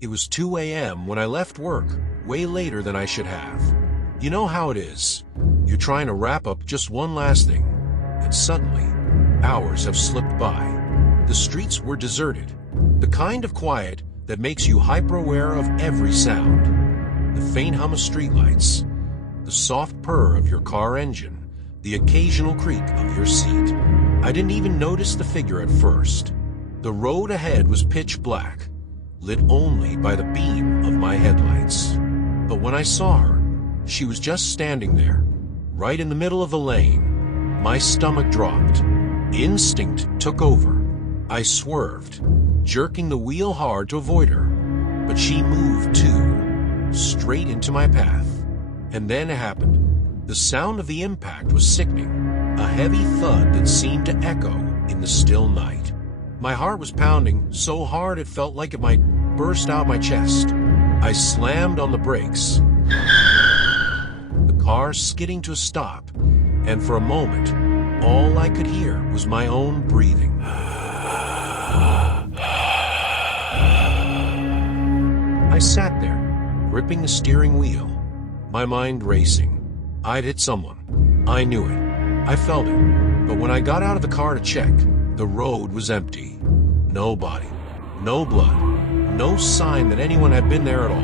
It was 2 a.m. when I left work, way later than I should have. You know how it is. You're trying to wrap up just one last thing, and suddenly, hours have slipped by. The streets were deserted, the kind of quiet that makes you hyper-aware of every sound. The faint hum of streetlights, the soft purr of your car engine, the occasional creak of your seat. I didn't even notice the figure at first. The road ahead was pitch black, lit only by the beam of my headlights. But when I saw her, she was just standing there, right in the middle of the lane. My stomach dropped. Instinct took over. I swerved, jerking the wheel hard to avoid her, but she moved too, straight into my path. And then it happened. The sound of the impact was sickening, a heavy thud that seemed to echo in the still night. My heart was pounding so hard it felt like it might burst out my chest. I slammed on the brakes, the car skidding to a stop, and for a moment, all I could hear was my own breathing. I sat there, gripping the steering wheel, my mind racing. I'd hit someone. I knew it. I felt it. But when I got out of the car to check, the road was empty. No body, no blood, no sign that anyone had been there at all.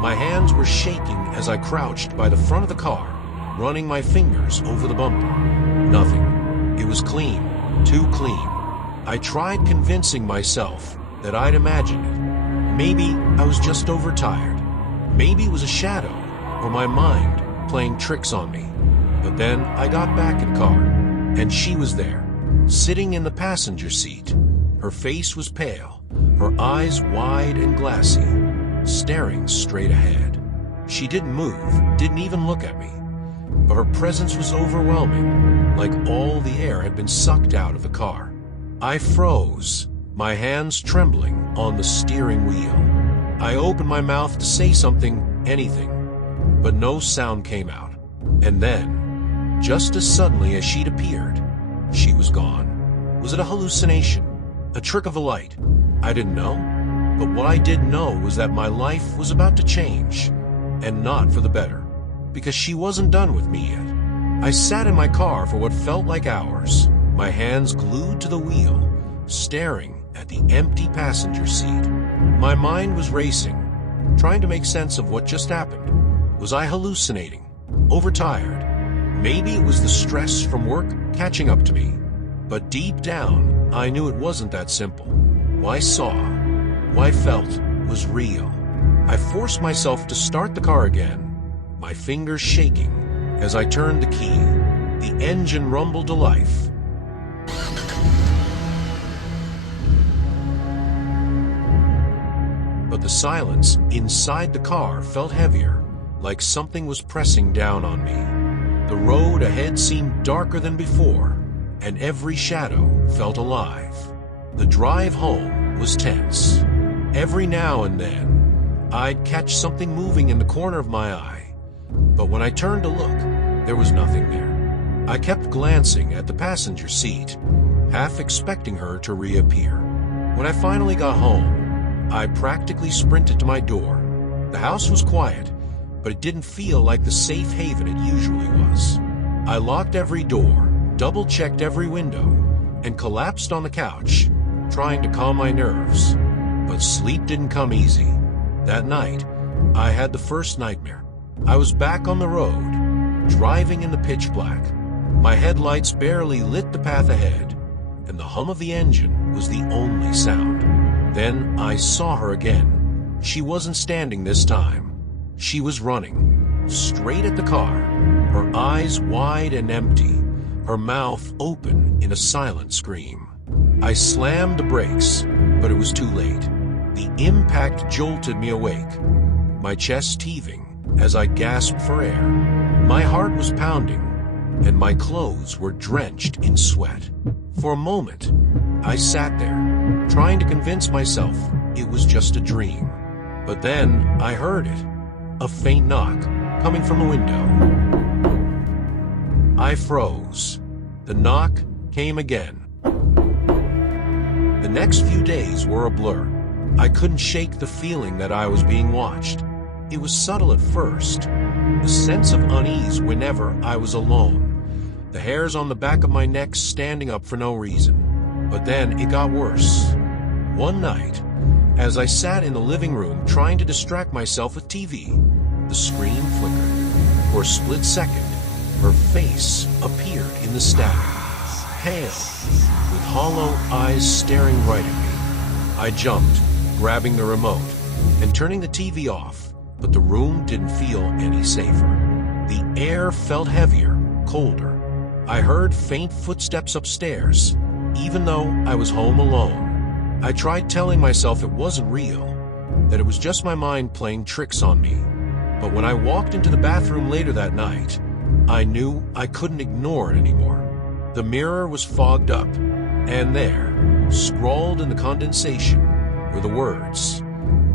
My hands were shaking as I crouched by the front of the car, running my fingers over the bumper. Nothing. It was clean, too clean. I tried convincing myself that I'd imagined it. Maybe I was just overtired. Maybe it was a shadow, or my mind playing tricks on me. But then I got back in the car, and she was there, sitting in the passenger seat. Her face was pale, her eyes wide and glassy, staring straight ahead. She didn't move, didn't even look at me, but her presence was overwhelming, like all the air had been sucked out of the car. I froze, my hands trembling on the steering wheel. I opened my mouth to say something, anything, but no sound came out. And then, just as suddenly as she'd appeared, she was gone. Was it a hallucination? A trick of the light? I didn't know. But what I did know was that my life was about to change, and not for the better, because she wasn't done with me yet. I sat in my car for what felt like hours, my hands glued to the wheel, staring at the empty passenger seat. My mind was racing, trying to make sense of what just happened. Was I hallucinating? Overtired? Maybe it was the stress from work catching up to me. But deep down, I knew it wasn't that simple. What I saw, what I felt, was real. I forced myself to start the car again, my fingers shaking as I turned the key. The engine rumbled to life. But the silence inside the car felt heavier, like something was pressing down on me. The road ahead seemed darker than before, and every shadow felt alive. The drive home was tense. Every now and then, I'd catch something moving in the corner of my eye. But when I turned to look, there was nothing there. I kept glancing at the passenger seat, half expecting her to reappear. When I finally got home, I practically sprinted to my door. The house was quiet, but it didn't feel like the safe haven it usually was. I locked every door, double-checked every window, and collapsed on the couch, trying to calm my nerves. But sleep didn't come easy. That night, I had the first nightmare. I was back on the road, driving in the pitch black. My headlights barely lit the path ahead, and the hum of the engine was the only sound. Then I saw her again. She wasn't standing this time. She was running, straight at the car, her eyes wide and empty, her mouth open in a silent scream. I slammed the brakes, but it was too late. The impact jolted me awake, my chest heaving as I gasped for air. My heart was pounding, and my clothes were drenched in sweat. For a moment, I sat there, trying to convince myself it was just a dream. But then I heard it, a faint knock coming from the window. I froze. The knock came again. The next few days were a blur. I couldn't shake the feeling that I was being watched. It was subtle at first, the sense of unease whenever I was alone, the hairs on the back of my neck standing up for no reason. But then it got worse. One night, as I sat in the living room trying to distract myself with TV, the screen flickered. For a split second, her face appeared in the static, pale, with hollow eyes staring right at me. I jumped, grabbing the remote and turning the TV off, but the room didn't feel any safer. The air felt heavier, colder. I heard faint footsteps upstairs, even though I was home alone. I tried telling myself it wasn't real, that it was just my mind playing tricks on me. But when I walked into the bathroom later that night, I knew I couldn't ignore it anymore. The mirror was fogged up, and there, scrawled in the condensation, were the words,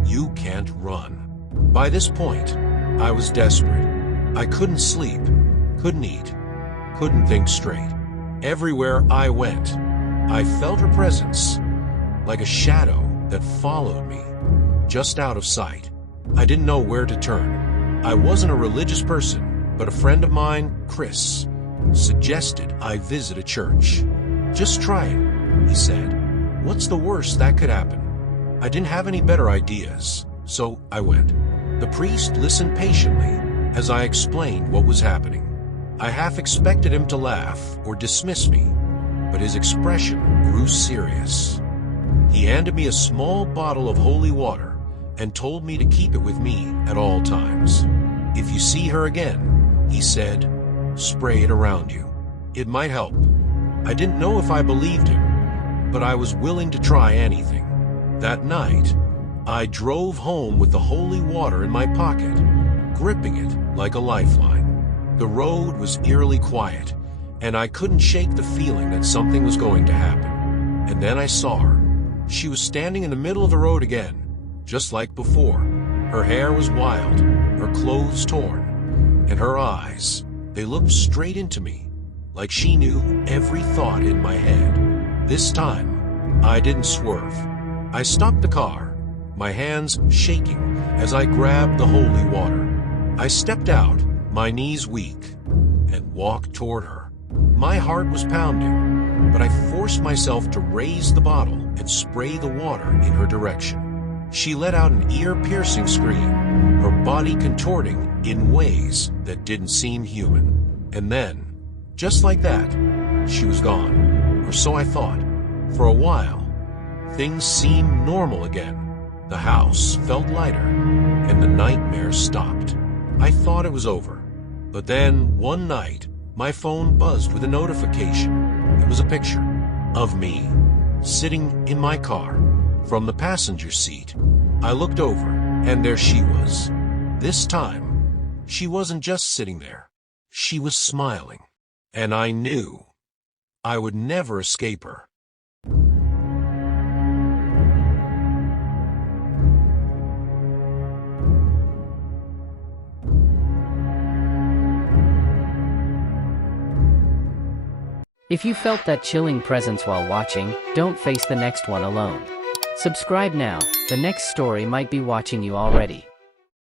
"You can't run." By this point, I was desperate. I couldn't sleep, couldn't eat, couldn't think straight. Everywhere I went, I felt her presence, like a shadow that followed me, just out of sight. I didn't know where to turn. I wasn't a religious person, but a friend of mine, Chris, suggested I visit a church. "Just try it," he said. "What's the worst that could happen?" I didn't have any better ideas, so I went. The priest listened patiently as I explained what was happening. I half expected him to laugh or dismiss me, but his expression grew serious. He handed me a small bottle of holy water and told me to keep it with me at all times. "If you see her again," he said, "spray it around you. It might help." I didn't know if I believed him, but I was willing to try anything. That night, I drove home with the holy water in my pocket, gripping it like a lifeline. The road was eerily quiet, and I couldn't shake the feeling that something was going to happen. And then I saw her. She was standing in the middle of the road again, just like before. Her hair was wild, her clothes torn, and her eyes, they looked straight into me, like she knew every thought in my head. This time, I didn't swerve. I stopped the car, my hands shaking as I grabbed the holy water. I stepped out, my knees weak, and walked toward her. My heart was pounding, but I forced myself to raise the bottle and spray the water in her direction. She let out an ear-piercing scream, her body contorting in ways that didn't seem human. And then, just like that, she was gone, or so I thought. For a while, things seemed normal again. The house felt lighter, and the nightmares stopped. I thought it was over. But then, one night, my phone buzzed with a notification. It was a picture of me, sitting in my car, from the passenger seat. I looked over, and there she was. This time, she wasn't just sitting there. She was smiling. And I knew I would never escape her. If you felt that chilling presence while watching, don't face the next one alone. Subscribe now, the next story might be watching you already.